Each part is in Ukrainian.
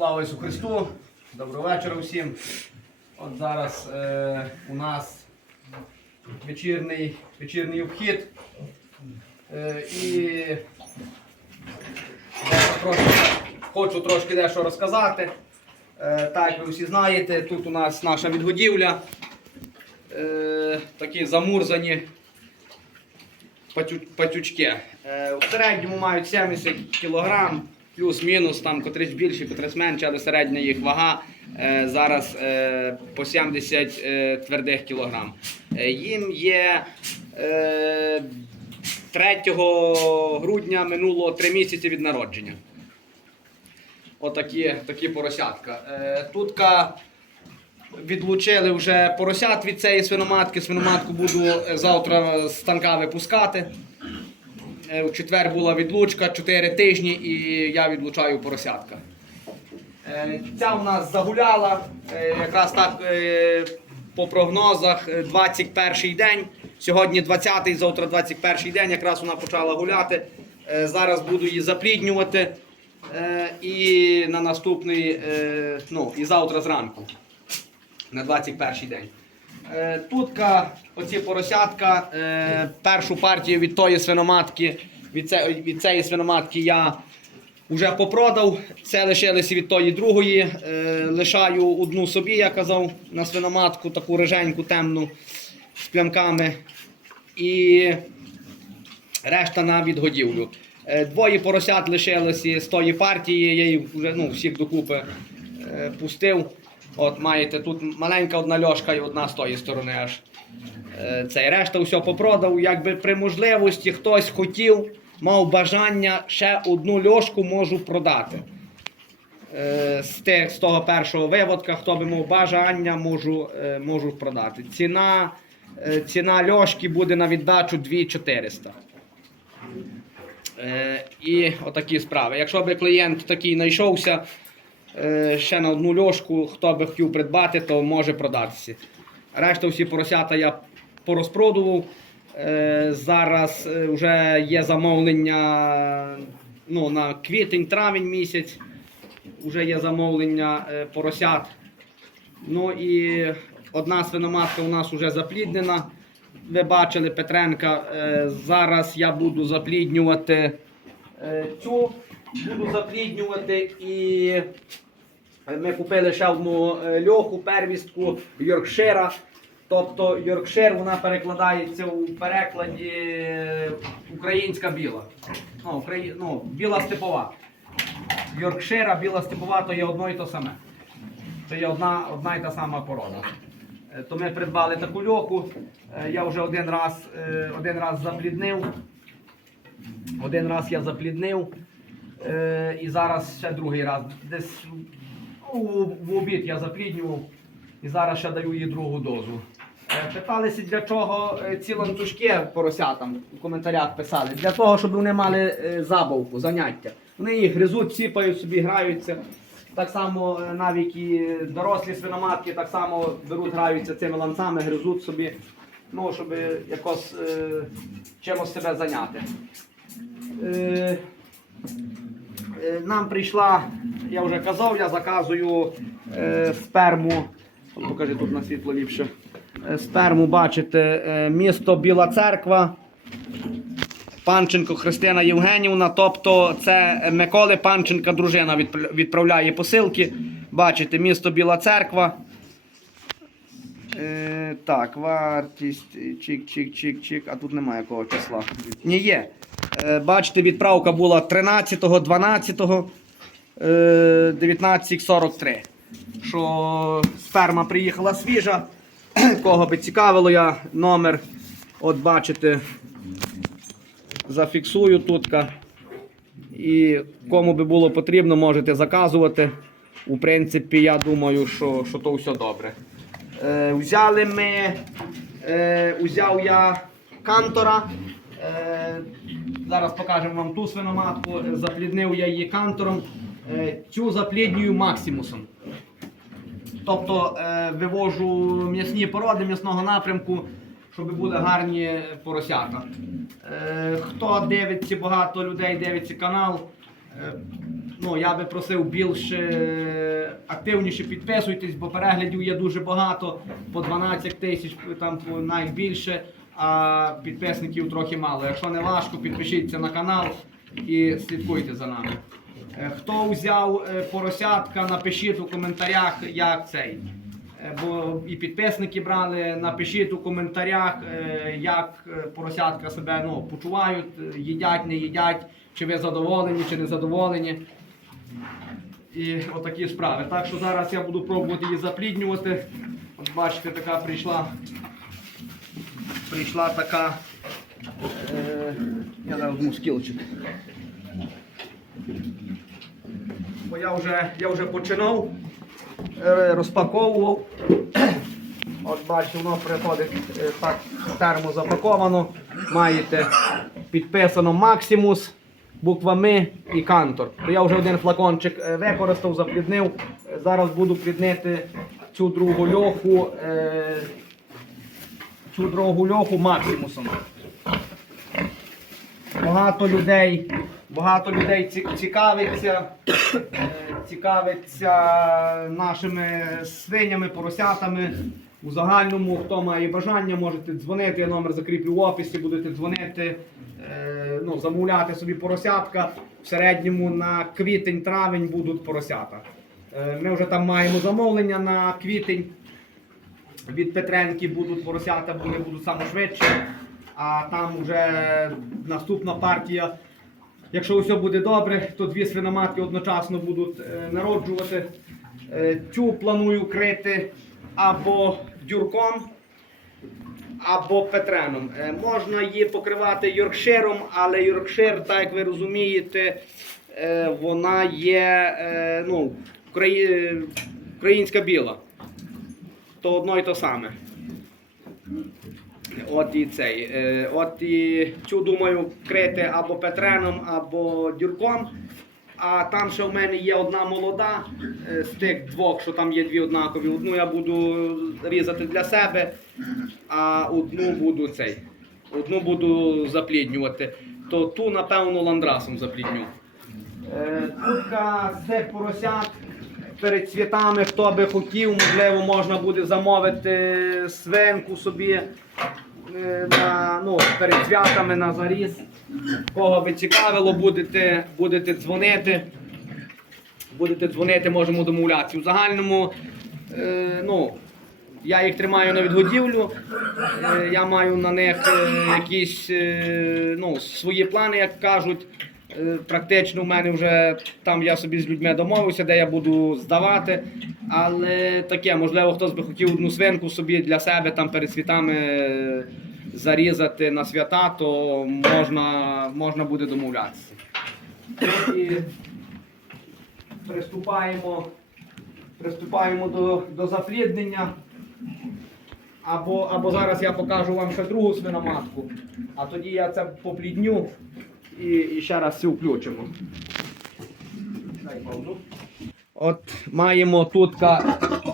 Слава Ісусу Христу! Доброго вечора всім. От зараз е, у нас вечірний, вечірній обхід. Е, і трошки, хочу трошки дещо розказати. Е, так, ви всі знаєте, тут у нас наша відгодівля. Е, такі замурзані патю- патючки. Е, в середньому мають 70 кг, плюс-мінус, там котрись більше, котрись менше, але середня їх вага е, зараз е, по 70 е, твердих кілограм. Їм є е, 3 грудня минуло 3 місяці від народження. Отакі такі поросятка. Тутка відлучили вже поросят від цієї свиноматки. Свиноматку буду завтра з станка випускати. Е, У четвер була відлучка 4 тижні і я відлучаю поросятка. Е, Ця у нас загуляла, е, якраз так е, по прогнозах е, 21 день. Сьогодні 20-й, завтра 21 день, якраз вона почала гуляти. Е, Зараз буду її запліднювати. Е, І на наступний, е, ну, і завтра зранку на 21 день. Е, Тутка, оці поросятка, е, першу партію від тої свиноматки, від, це, від цієї свиноматки я вже попродав. Це лишилося від тої другої. Е, лишаю одну собі, я казав, на свиноматку, таку риженьку, темну, з плямками. І решта на відгодівлю. Двоє поросят лишилося з тої партії, я їх вже ну, всіх докупи пустив. От маєте тут маленька одна льошка і одна з тої сторони аж. Е, Цей решта все попродав. Якби при можливості хтось хотів, мав бажання ще одну льошку можу продати. Е, З, тих, з того першого виводка, хто би мав бажання, можу, е, можу продати. Ціна, ціна льошки буде на віддачу 2400. Е, і отакі справи. Якщо би клієнт такий знайшовся ще на одну льошку, хто би хотів придбати, то може продатися. Решта всі поросята я порозпродував. Е, зараз е, вже є замовлення ну, на квітень-травень місяць. Вже є замовлення е, поросят. Ну і одна свиноматка у нас вже запліднена. Ви бачили Петренка. Е, Зараз я буду запліднювати е, цю, буду запліднювати і ми купили ще одну е, льоху, первістку Йоркшира. Тобто Йоркшир вона перекладається у перекладі е, українська біла. Ну, Украї... ну, біла степова. Йоркшира, біла степова то є одно і то саме. Це є одна, одна і та сама порода. Е, То ми придбали таку льоху. Е, Я вже один раз, е, один раз запліднив. Один раз я запліднив. Е, І зараз ще другий раз. Десь ну, в обід я запліднював і зараз ще даю їй другу дозу. Е, Питалися, для чого е, ці ланцюжки поросятам у коментарях писали. Для того, щоб вони мали е, забавку, заняття. Вони їх гризуть, сіпають собі, граються. Так само е, навіть і дорослі свиноматки так само беруть, граються цими ланцами, гризуть собі, ну, щоб якось е, чимось себе зайняти. Е, Нам прийшла, я вже казав, я заказую е, сперму. Покажи тут на світло ліпше. Е, Сперму, бачите, е, місто Біла Церква. Панченко Христина Євгенівна. Тобто це Миколи Панченка, дружина відправляє посилки. Бачите, місто Біла Церква. Е, так, вартість. Чик-чик-чик-чик. А тут немає якого числа. Ні, є. Е, бачите, відправка була 13-го, 12-го, е, 19.43. Що сперма приїхала свіжа. Кого би цікавило, я номер. От бачите, зафіксую тут. І кому би було потрібно, можете заказувати. У принципі, я думаю, що, що то все добре. Е, взяли ми, е, взяв я кантора. Е, зараз покажемо вам ту свиноматку. Запліднив я її кантором. Е, цю запліднюю максимусом. Тобто е, вивожу м'ясні породи м'ясного напрямку, щоб були гарні поросята. Е, хто дивиться, багато людей дивиться канал. Е, Ну, я би просив більш е, активніше підписуйтесь, бо переглядів є дуже багато, по 12 тисяч, там по навіть більше, а підписників трохи мало. Якщо не важко, підпишіться на канал і слідкуйте за нами. Е, Хто взяв е, поросятка, напишіть у коментарях, як цей. Е, Бо і підписники брали, напишіть у коментарях, як поросятка себе ну, почувають, їдять, не їдять, чи ви задоволені, чи не задоволені. І отакі справи. Так що зараз я буду пробувати її запліднювати. От бачите, така прийшла. Прийшла така. Е, я зараз візьму скілчик. Бо я вже, я вже починав, е, розпаковував. От бачите, воно приходить е, так термо запаковано. Маєте підписано Максимус, буквами і Кантор. То я вже один флакончик е, використав, запліднив. Зараз буду пліднити цю другу льоху, цю другу льоху Максимусом. Багато людей, багато людей цікавиться, е, цікавиться нашими свинями, поросятами. У загальному, хто має бажання, можете дзвонити. Я номер закріплю в описі, будете дзвонити, е, ну, замовляти собі поросятка. В середньому на квітень-травень будуть поросята. Е, Ми вже там маємо замовлення на квітень. Від Петренки будуть поросята, вони будуть саме швидше. А там вже наступна партія. Якщо все буде добре, то дві свиноматки одночасно будуть е, народжувати. Е, Цю планую крити або дюрком, або петреном. Е, Можна її покривати йоркширом, але йоркшир, так як ви розумієте, вона є ну, краї- українська біла. То одно і то саме. От і цей. е, От і цю думаю крити або петреном, або дюрком. А там ще в мене є одна молода е, з тих двох, що там є дві однакові. Одну я буду різати для себе, а одну буду цей. Одну буду запліднювати. То ту, напевно, ландрасом заплідню. Е, Курка з цих поросят перед святами, хто би хотів, можливо, можна буде замовити свинку собі е, на, ну, перед святами на заріз. Кого би цікавило, будете, будете дзвонити. Будете дзвонити, можемо домовлятися. У загальному, е, ну, я їх тримаю на відгодівлю. Е, я маю на них е, якісь е, ну, свої плани, як кажуть. Е, Практично в мене вже там я собі з людьми домовився, де я буду здавати. Але таке, можливо, хтось би хотів одну свинку собі для себе там перед святами е, зарізати на свята, то можна, можна буде домовлятися. І приступаємо, приступаємо до, до запліднення. Або, або зараз я покажу вам ще другу свиноматку, а тоді я це поплідню і, ще раз цю включимо. От маємо тут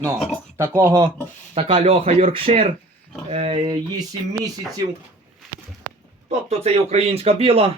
ну, такого, така льоха Йоркшир, е, їй 7 місяців. Тобто це є українська біла,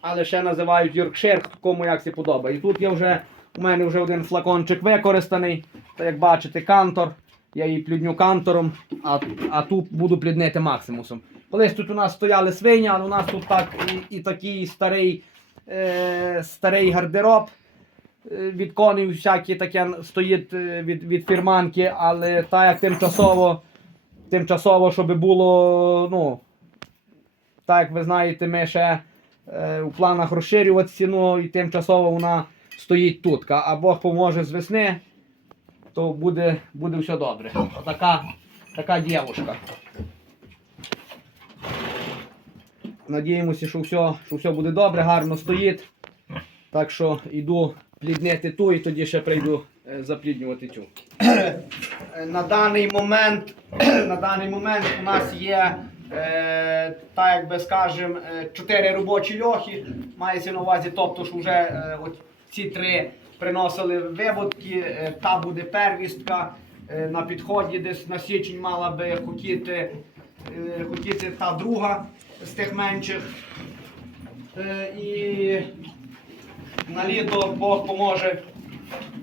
але ще називають Йоркшир, кому як це подобає. І тут є вже, у мене вже один флакончик використаний, та як бачите, кантор. Я її плідню кантором, а, а ту буду пліднити максимусом. Колись тут у нас стояли свині, але у нас тут так і, і такий старий, е, старий гардероб е, від коней, всякі таке стоїть е, від, від фірманки, але так як тимчасово, тимчасово, щоб було, ну, так як ви знаєте, ми ще е, у планах розширювати ціну і тимчасово вона стоїть тут. А Бог поможе з весни, то буде, буде все добре. Отака така дівушка. Надіємося, що все, що все буде добре, гарно стоїть. Так що йду пліднити ту і тоді ще прийду е, запліднювати цю. Е, На даний момент, на даний момент у нас є, е, так як би скажем, е, чотири робочі льохи. Мається на увазі, тобто, що вже е, ці три приносили виводки, е, та буде первістка. Е, на підході десь на січень мала би хотіти, е, хотіти та друга з тих менших. Е, і на літо Бог поможе.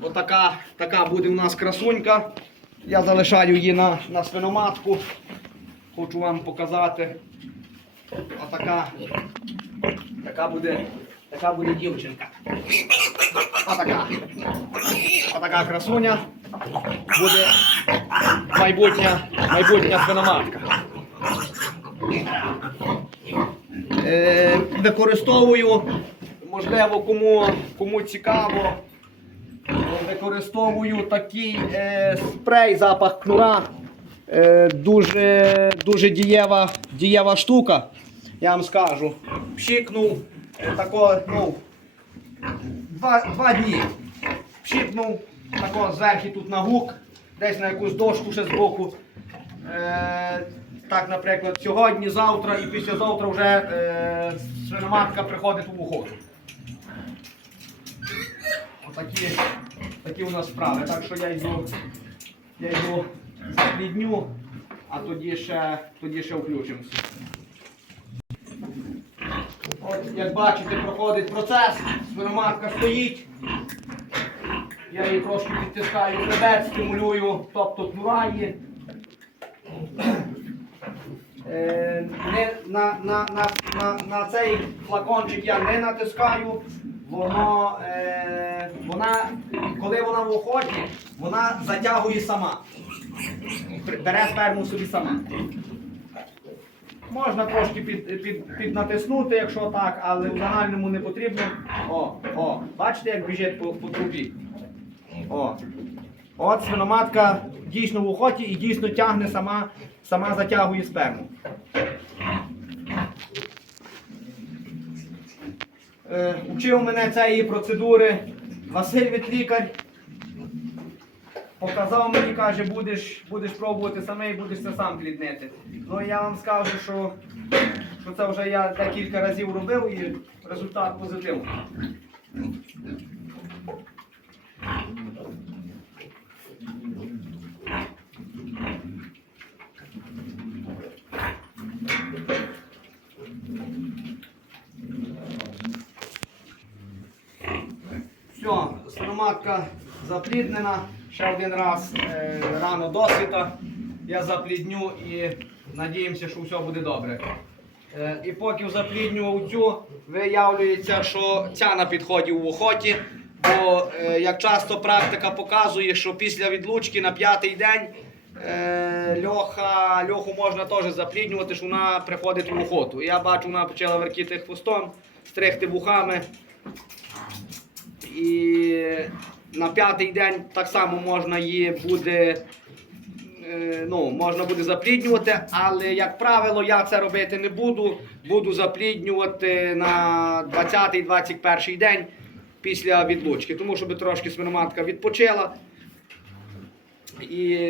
Отака така буде у нас красунька. Я залишаю її на, на свиноматку. Хочу вам показати. Отака. Така буде, така буде дівчинка. Отака. Отака красуня. Буде майбутня, майбутня свиноматка. Е, використовую, можливо, кому, кому цікаво, використовую такий е, спрей, запах кнура. Е, дуже, дуже дієва, дієва штука. Я вам скажу. Пшикнув е, тако, ну, два, два дні. Пшикнув тако зверху тут на гук, десь на якусь дошку ще збоку. Е, так, наприклад, сьогодні, завтра і післязавтра вже е, свиноматка приходить у охоту. Отакі такі у нас справи. Так що я йду, я йду заплідню, а тоді ще, тоді ще включимося. От, як бачите, проходить процес, свиноматка стоїть. Я її трошки підтискаю хребет, стимулюю, тобто кнурає. Е, не, на, на, на, на, на цей флакончик я не натискаю. Воно, е, вона, коли вона в охоті, вона затягує сама. Бере сперму собі сама. Можна трошки під, під, піднатиснути, якщо так, але в загальному не потрібно. О, о, бачите, як біжить по, по трубі. О. От свиноматка дійсно в охоті і дійсно тягне сама, сама затягує сперму. Е, учив мене цієї процедури Василь Вітлікар. Показав мені, каже, будеш, будеш пробувати саме і будеш це сам пліднити. Ну я вам скажу, що, що це вже я декілька разів робив і результат позитивний. Все, свиноматка запліднена. Ще один раз е, рано досвіта. Я заплідню і надіємося, що все буде добре. Е, і поки запліднював цю, виявлюється, що ця на підході в охоті. Бо е, як часто практика показує, що після відлучки на п'ятий день льоха, льоху можна теж запліднювати, що вона приходить в охоту. Я бачу, вона почала вертіти хвостом, стригти вухами. І на п'ятий день так само можна її буде. е, Ну, можна буде запліднювати, але, як правило, я це робити не буду. Буду запліднювати на 20-21 день після відлучки, тому щоб трошки свиноматка відпочила. І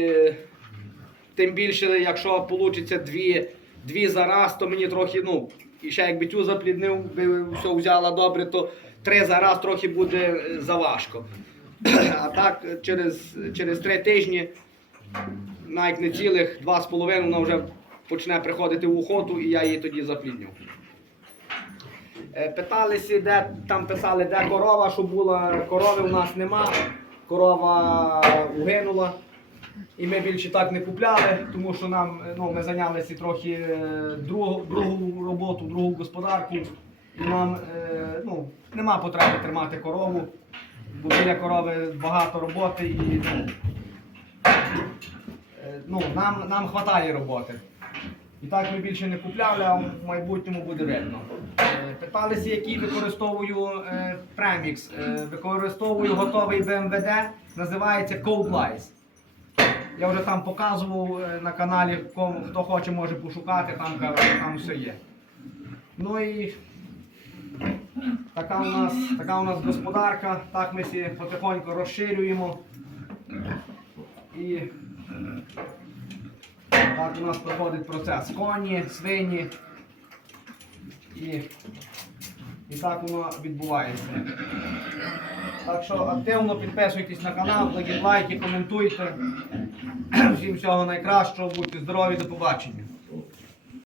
тим більше, якщо вийде дві, дві за раз, то мені трохи, ну, і ще якби цю запліднив, все взяла добре, то три за раз трохи буде е, заважко. А так через, через три тижні, навіть не цілих два з половиною, вона вже почне приходити в охоту, і я її тоді заплідню. Е, Питалися, де там писали, де корова, що була. Корови у нас нема. Корова угинула. І ми більше так не купляли, тому що нам ну, ми зайнялися трохи е, другу, другу роботу, другу господарку. І нам нема потреби тримати корову, бо біля корови багато роботи і е, ну, нам, нам вистачає роботи. І так ми більше не купляли, а в майбутньому буде видно. Е, Питалися, який використовую премікс. Е, використовую готовий БМВД, називається Cold Lice. Я вже там показував на каналі, хто хоче, може пошукати, там, там все є. Ну і така у нас, така у нас господарка, так ми всі потихоньку розширюємо. І так у нас проходить процес. Коні, свині. І, і так воно відбувається. Так що активно підписуйтесь на канал, лайки, коментуйте. Всім всього найкращого, будьте здорові, до побачення.